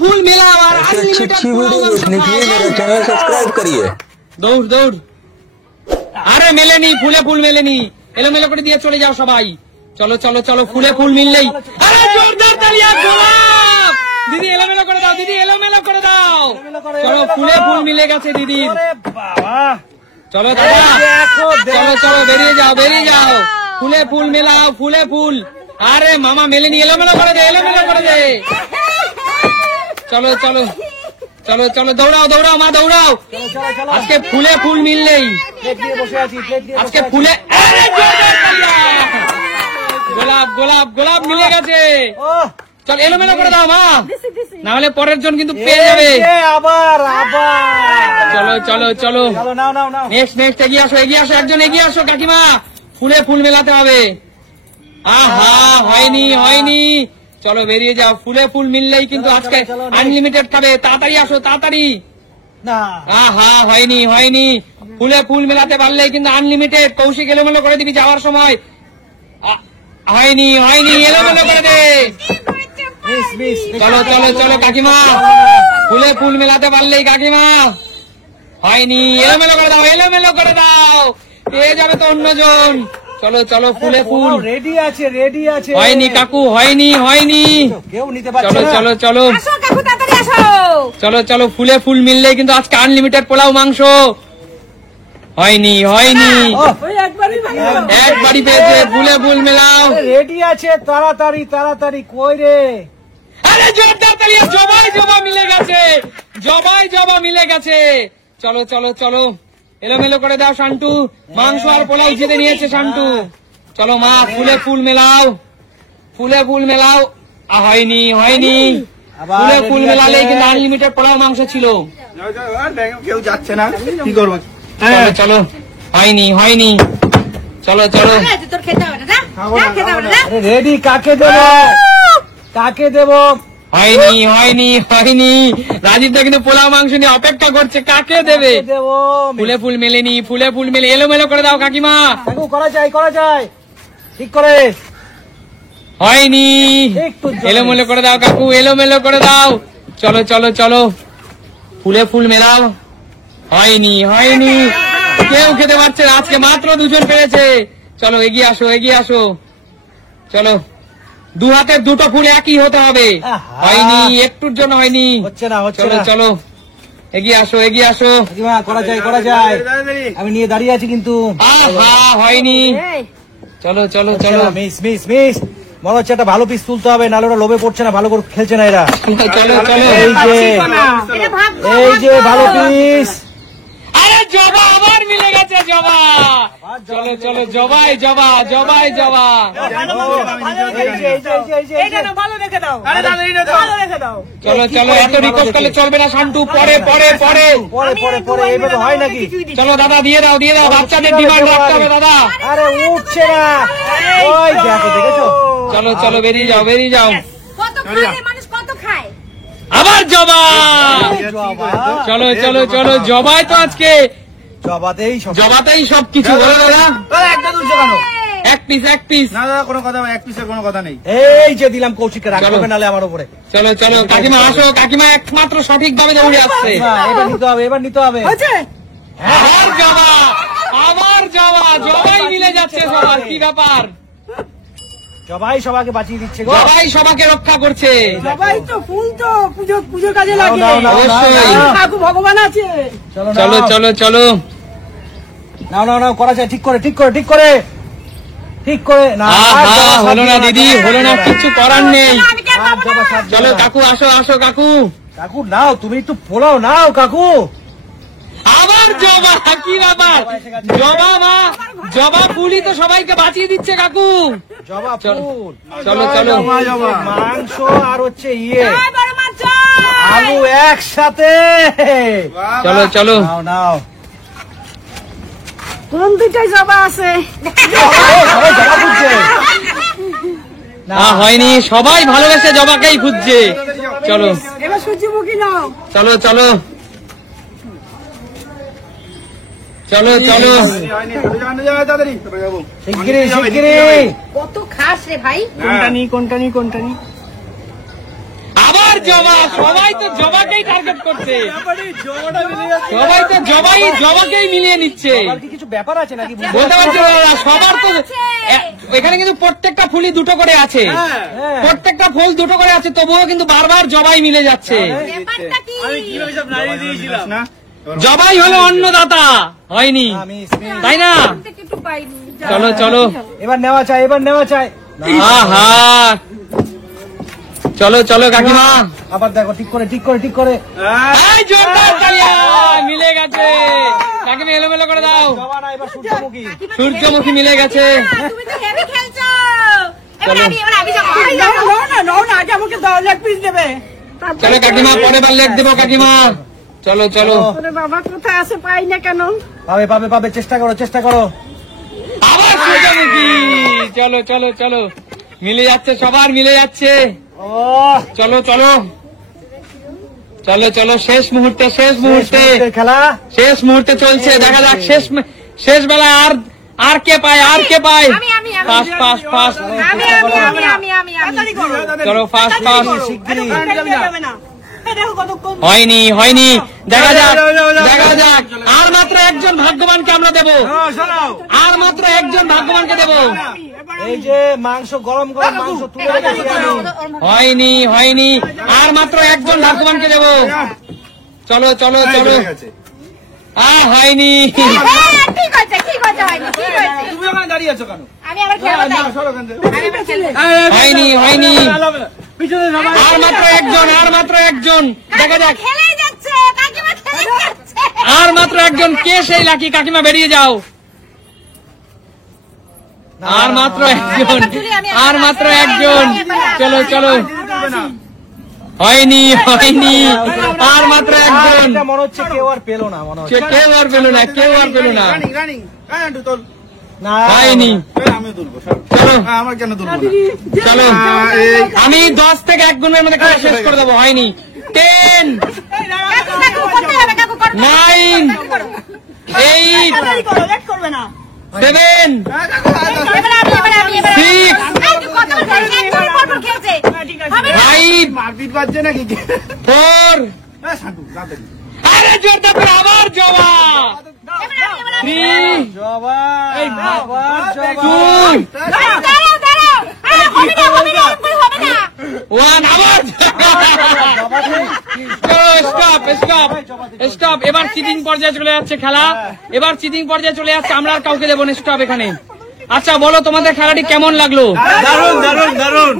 फूल मिला और अच्छी वीडियो देखने के लिए मेरा चैनल सब्सक्राइब करिए। दौड़ दौड़ अरे मेले नहीं फूले फूल मेले नहीं एलोमेलो করে দিয়ে চলে যাও সবাই চলো চলো চলো ফুলে ফুল মিললেই আরে জোরদার তালিয়া গোলাপ দিদি এলোমেলো করে দাও দিদি এলোমেলো করে দাও চলো ফুলে ফুল মিলে গেছে দিদি আরে বাবা চলো দাদা চলো চলো বেরিয়ে যাও ফুলে ফুল মেলাও ফুলে ফুল আরে মামা মেলেনি এলোমেলো করে দে চলো চলো চলো চলো দৌড়াও দৌড়াও মা দৌড়াও আজকে ফুলে ফুল মিললেই আজকে ফুলে গোলাপ গোলাপ গোলাপ মিলে গেছে চল এলোমেলো করে দাও মা না হলে পরের জন কিন্তু পেয়ে যাবে আবার চলো চলো চলো নেক্সট নেক্সট এগিয়ে আসো একজন এগিয়ে আসো কাকিমা ফুলে ফুল মেলাতে হবে আহা হয়নি চলো বেরিয়ে যাও ফুলে ফুল মিললেই কিন্তু আজকে আনলিমিটেড খাবে তাড়াতাড়ি আসো তাড়াতাড়ি আহা হয়নি ফুলে ফুল মেলাতে পারলেই কিন্তু আনলিমিটেড কৌশিক এলোমেলো করে দিবি যাওয়ার সময় হয়নি এলোমেলো করে দে চলো চলো চলো কাকিমা ফুলে ফুল মেলাতে পারলেই কাকিমা হয়নি এলোমেলো করে দাও পেয়ে যাবে তো অন্যজন চলো চলো ফুলে ফুল রেডি আছে হয়নি কাকু হয়নি কেউ নিতে পারছে চলো না চলো চলো আসো কাকু তাড়াতাড়ি আসো চলো চলো ফুলে ফুল মিললেই কিন্তু আজকে আনলিমিটেড পোলাও মাংস হয়নি ওই একবারই পেয়েছে ফুলে ফুল মেলাও রেডি আছে তাড়াতাড়ি কই রে আরে জোরদার তালিয়া জবা মিলে গেছে চলো চলো চলো এলোমেলো করে দাও শান্টু মাংস আর পোলাও জিতে নিয়েছে শান্টু চলো মা ফুলে ফুল মেলাও হয়নি ফুলে ফুল মেলালেই কিন্তু আনলিমিটেড পোলাও মাংস ছিল কেউ যাচ্ছে না কি করবো চলো চলো হয়নি চলো চলো তোর খেতে হবে না খেতে হবে না রেডি কাকে দেব হয়নি রাজীব দা কিন্তু পোলাও মাংস নিয়ে অপেক্ষা করছে কাকে দেবে ফুলে ফুল মেলে এলোমেলো করে দাও কাকিমা কাকু করা যায় ঠিক করে হয়নি এলোমেলো করে দাও কাকু এলোমেলো করে দাও চলো চলো চলো ফুলে ফুল মেলাও হয়নি কেউ খেতে পারছে না আজকে মাত্র দুজন পেরেছে চলো এগিয়ে আসো চলো দু হাতে দুটো ফুল একই হতে হবে হয়নি একটুর জন্য হয়নি হচ্ছে না চলো চলো এগিয়ে আসো করা যায় আমি নিয়ে দাঁড়িয়ে আছি কিন্তু আহা হয়নি চলো চলো চলো মিস মনে হচ্ছে একটা ভালো পিস তুলতে হবে নাহলে ওরা লোভে পড়ছে না ভালো করে খেলছে না এরা চলো চলো এই যে ভালো পিস আরে জবা আবার মিলে গেছে জবা চলো চলো জবাই জবা চলো চলো এত রিকোয়েস্ট করলে চলবে না শান্টু পরে এইভাবে হয় নাকি চলো দাদা দিয়ে দাও বাচ্চাদের ডিমান্ড রাখতে হবে দাদা আরে উঠছে না ওই দেখেছো চলো চলো বেরিয়ে যাও কত খায় মানুষ কত খায় আবার জবা চলো চলো চলো জবাই তো আজকে জবাতেই সবকিছু এক পিস না দাদা কোনো কথা এক পিসের কোনো কথা নেই এই যে দিলাম কৌশিককে রাখবে নালে আমার উপরে চলো চলো কাকিমা আসো কাকিমা একমাত্র সঠিক ভাবে দৌড়ে আসছে এবার নিতে হবে আবার জবাই মিলে যাচ্ছে সবার কি ব্যাপার সবাই সবাইকে বাঁচিয়ে দিচ্ছে সবাই সবাইকে রক্ষা করছে সবাই তো ফুল তো পুজোর কাজে লাগে অবশ্যই কাকু ভগবান আছে চলো চলো চলো নাও করা যায় ঠিক করে না হলো না দিদি হলো না কিছু করার নেই চলো কাকু আসো কাকু নাও তুমি একটু পোলাও নাও কাকু আবার জবা কি ব্যাপার জবা ফুলই তো সবাইকে বাঁচিয়ে দিচ্ছে কাকু জবা ফুল চলো মাংস আর হচ্ছে আলু একসাথে চলো নাও কোন দুইটাই জবা আছে হয়নি সবাই ভালোবেসে জবাকেই খুঁজছে চলো এবার সূর্যমুখী নাও চলো শিগগিরি কত খাস রে ভাই কোনটা নি আবার জবা, সবাই তো জবাকেই টার্গেট করছে, সবাই তো জবাকেই মিলিয়ে নিচ্ছে। আর কি কিছু ব্যাপার আছে নাকি? বলতে পারছি না দাদা, সবার তো এখানে কিন্তু প্রত্যেকটা ফুলই দুটো করে আছে, প্রত্যেকটা ফুল দুটো করে আছে, তবুও কিন্তু বারবার জবাই মিলে যাচ্ছে। জবাই হলো অন্নদাতা, হয়নি তাই না? একটু পাইনি। চলো চলো, এবার নেওয়া চাই, এবার নেওয়া চাই। আহা, চলো চলো কাকিমা, আবার দেখো, ঠিক করে ঠিক করে ঠিক করে। এই জোরদার তালিয়া, মিলে গেছে। কাকিমা এলোমেলো করে দাও, জবা না, এবার সূর্যমুখী। সূর্যমুখী মিলে গেছে। তুমি তো হেভি খেলছো। চলো। এবার আমি যাবো। এই দেখো, নাও না, আগে আমাকে দাও, লেগ পিস দেবে। চলো কাকিমা, পরের বার লেখ দেবো কাকিমা। চলো চলো, ওরে বাবা, কোথায় আছে, পাই না কেন? পাবে পাবে পাবে, চেষ্টা করো চেষ্টা করো। আবার সূর্যমুখী। চলো চলো চলো, মিলে যাচ্ছে, সবার মিলে যাচ্ছে। ও চলো চলো চলো চলো, শেষ মুহূর্তে, শেষ মুহূর্তে, খেলা। শেষ মুহূর্তে চলছে, দেখা যাক শেষ বেলা আর কে পায়, আর কে পায়। আমি। ফাস্ট ফাস্ট ফাস্ট, তাড়াতাড়ি করো। চলো ফাস্ট ফাস্ট। শিগগিরই। যাবে না। এই দেখো কতক্ষণ। হয়নি হয়নি, দেখা যাক দেখা যাক। আর মাত্র একজন ভাগ্যবানকে আমরা দেবো, আর মাত্র একজন ভাগ্যবানকে দেবো। এই যে মাংস, গরম গরম মাংস তুলে রেখেছি আমি। হয়নি হয়নি, আর মাত্র একজন ভাগ্যবানকে দেবো। চলো চলো চলো, হয়নি। হ্যাঁ, ঠিক আছে হয়নি, ঠিক আছে। তুমি ওখানে দাঁড়িয়ে আছো কেন? আমি আবার খেলবো তাই। আমি আবার খেলবো। হয়নি হয়নি, আর মাত্র একজন, আর মাত্র একজন, দেখা যাক। খেলেই যাচ্ছে, কাকিমা খেলেই যাচ্ছে। আর মাত্র একজন, কে সেই লাকি? কাকিমা বেরিয়ে যাও। আর মাত্র একজন, আর মাত্র একজন, চলো চলো। হয়নি হয়নি, আর মাত্র একজন। এটা মনে হচ্ছে কেউ আর পেলো না, মনে হচ্ছে। কেউ আর পেল না, কেউ আর পেল না। না হয়নি, চলো আমার কেন তুলবো না? চলো, আমি 10 থেকে 1 গুণের মধ্যে খেলা শেষ করে দেবো। হয়নি। 10, কাকু করতে হবে, কাকু করতে 9, 8, তাড়াতাড়ি করো, লেট করবে না। 7, এবার আমি 6, এই তো কত খেলছে, একদম পরপর খেলছে। হবে না। 5, মারপিট বাজছে নাকি? 4, শান্তু তাড়াতাড়ি। আরে জোরদার করে আবার জবা। এবার আমি 3, জবা, আবার জবা। 2, দাঁড়াও। হবে না, হবে না, হবে না। 1, আবার স্টপ স্টপ স্টপ। এবার চিটিং পর্যায়ে চলে যাচ্ছে খেলা, এবার চিটিং পর্যায়ে চলে যাচ্ছে। আমরা আর কাউকে দেবো না, স্টপ এখানে। আচ্ছা বলো, তোমাদের খেলাটি কেমন লাগলো? দারুন দারুন দারুন।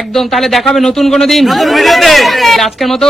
একদম, তাহলে দেখাবে নতুন কোনো দিন, ভিডিওতে। আজকের মতো।